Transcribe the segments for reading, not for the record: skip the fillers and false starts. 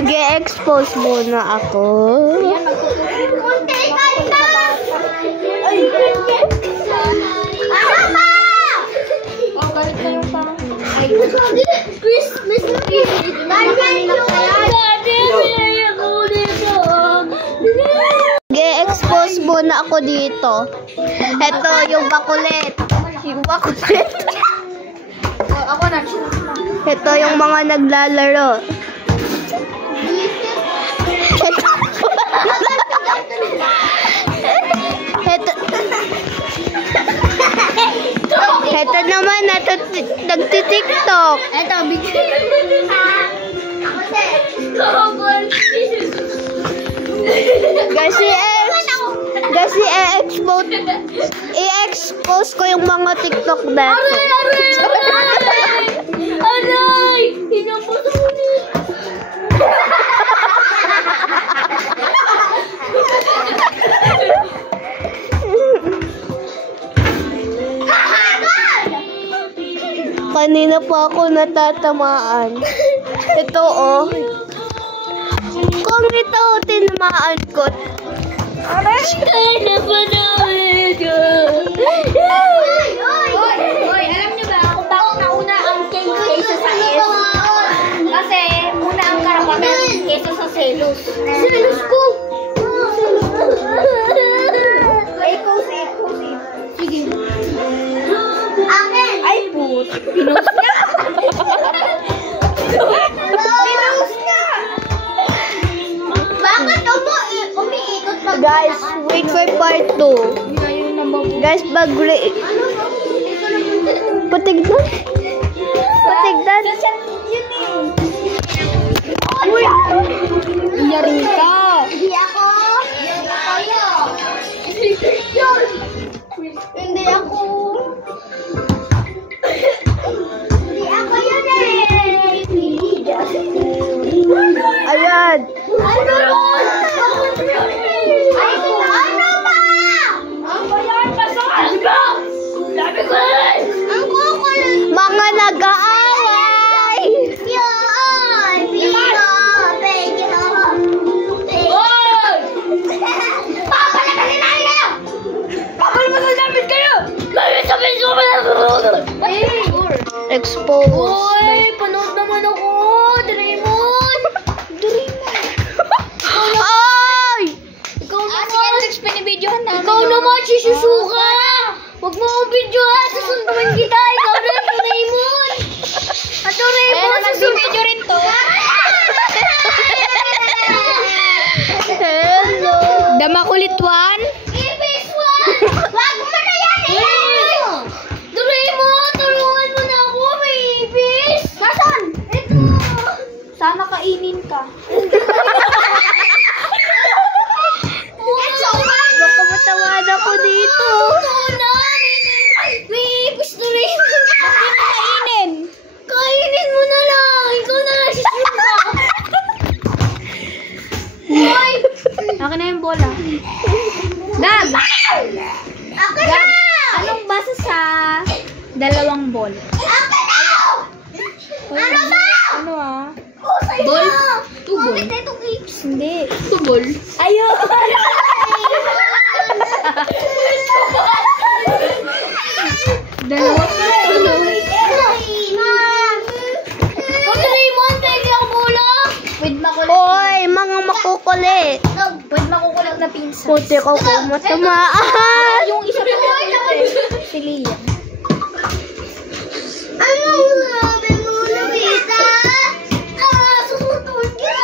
Nag-e-expose muna ako. Kunti ka na! Ay! Ano ba? Oh, galit na yung parang... Ay, Christmas na Christmas. Nag-e-expose muna ako dito. Ito yung bakulit. Yung bakulit. ako na. Ito yung mga naglalaro. Ito naman, nagtitiktok. Ito, bigyan. Kasi i-expose ko yung mga TikTok dito. Aray! Hinapos mo niya. Kanina pa ako natatamaan. Ito oh. Kung ito tinamaan ko. Kaya na ba namin ito? Hoy, alam niyo ba kung bakit nauna ang king kaysa sa S? Kasi muna ang karapatan kaysa sa selos. Selos ko! Sige. Akin! Ay, put. Pinost niya. Pinost niya! Bakit umiikot pa? Guys, wait for part 2. Guys, patigdan. Patigdan. Uy! Yari ka. Hindi ako. Kayo. Yun. Hindi ako. Hindi ako yun eh. Ayan. Ano yun? Ay, ano ba? Ang bayan pa sa kasba. Sabi ko rin. Ang kukulit. Mga nag-aaway. Yun. Pino. Pino. Oy! Papalagasin namin kayo! Papalagasin kayo! Kaya sabihin ko ba Expose. Uy! Panood naman ako! Doraemon! Ay! Ikaw naman! Pinibidyohan namin. Ikaw naman, Shisusuka! Huwag mo akong videohan! Susunduin kita! Ikaw na yung Doraemon! At Doraemon! Nagbibidyo rin to. Hello. The Makulit One. Ibis one! Wag mo na yan! Doraemon! Tulungan mo na ako! May ibis! Nasaan? Ito! Sana kainin ka. Baka matawan ako dito. May ibis, Doraemon! Kainin. Kainin mo na lang! Ikaw na lang Shisuka! Hoy! Akin na yung bola. Dab! Ako na! Anong basa sa dalawang ball? Ako na! Ano ba? Ano ah? Ball? Tubol. Bakit ito cakes? Hindi. Tubol. Ayun! Dalawa pa eh. Doraemon, pwede ang bola? With makulit. Hoy, mga makukulit. With makukulit na pinsa. Puti ko kung matamaan. Yung isa pa si Lilian. Anong sabi mo, Luisa? Susunod ka!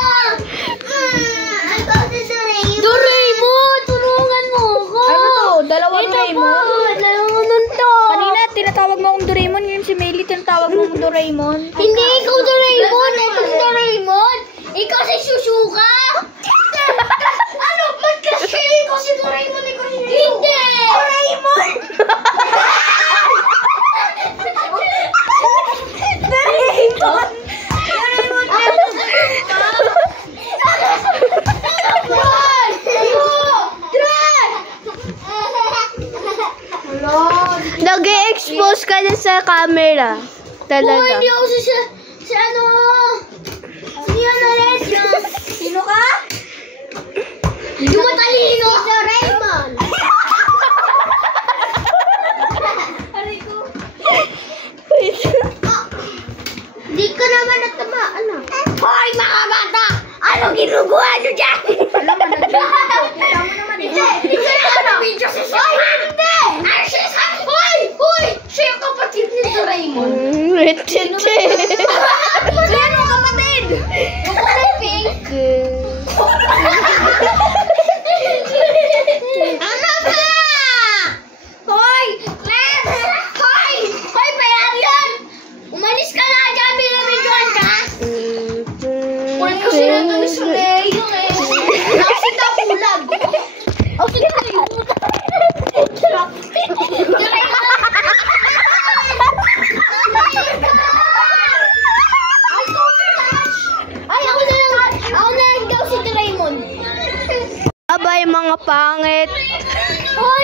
Ito si Doraemon. Doraemon, tulungan mo ako. Ano to? Dalawang Ito Doraemon? po, dalawang nunto. Kanina, tinatawag mo akong Doraemon. Ngayon si Maylie, tinatawag mo akong Doraemon. Hindi ikaw Doraemon, ito si Doraemon. Ikaw si Shushuka. Ano? Ba't kasi ikaw si Doraemon, ikaw si Shushuka? Hindi! Doraemon! Doraemon! Doraemon! Nag-e-expose ka na sa camera. Oh, Talaga. hindi ako si ano? Si ano rin? ginagawa nyo dyan? Alam mo, nag-video. Kita mo naman eh. Hindi ano? Video si Sasha. Hindi! Ay, si Sasha! Hoy! Siya yung kapatid ni Doraemon. Richard. Sino kapatid? Yung kulay pink. Ano ba? Hoy! Hoy, bayar yan! Umalis ka na dyan, binibidyoan ka! Kulit kasi na ito ni Soleil. Kasi daw ulag. O, sige na yung ulag. Ay, ako na lang daw si Doraemon. Abay, mga pangit. Hoy!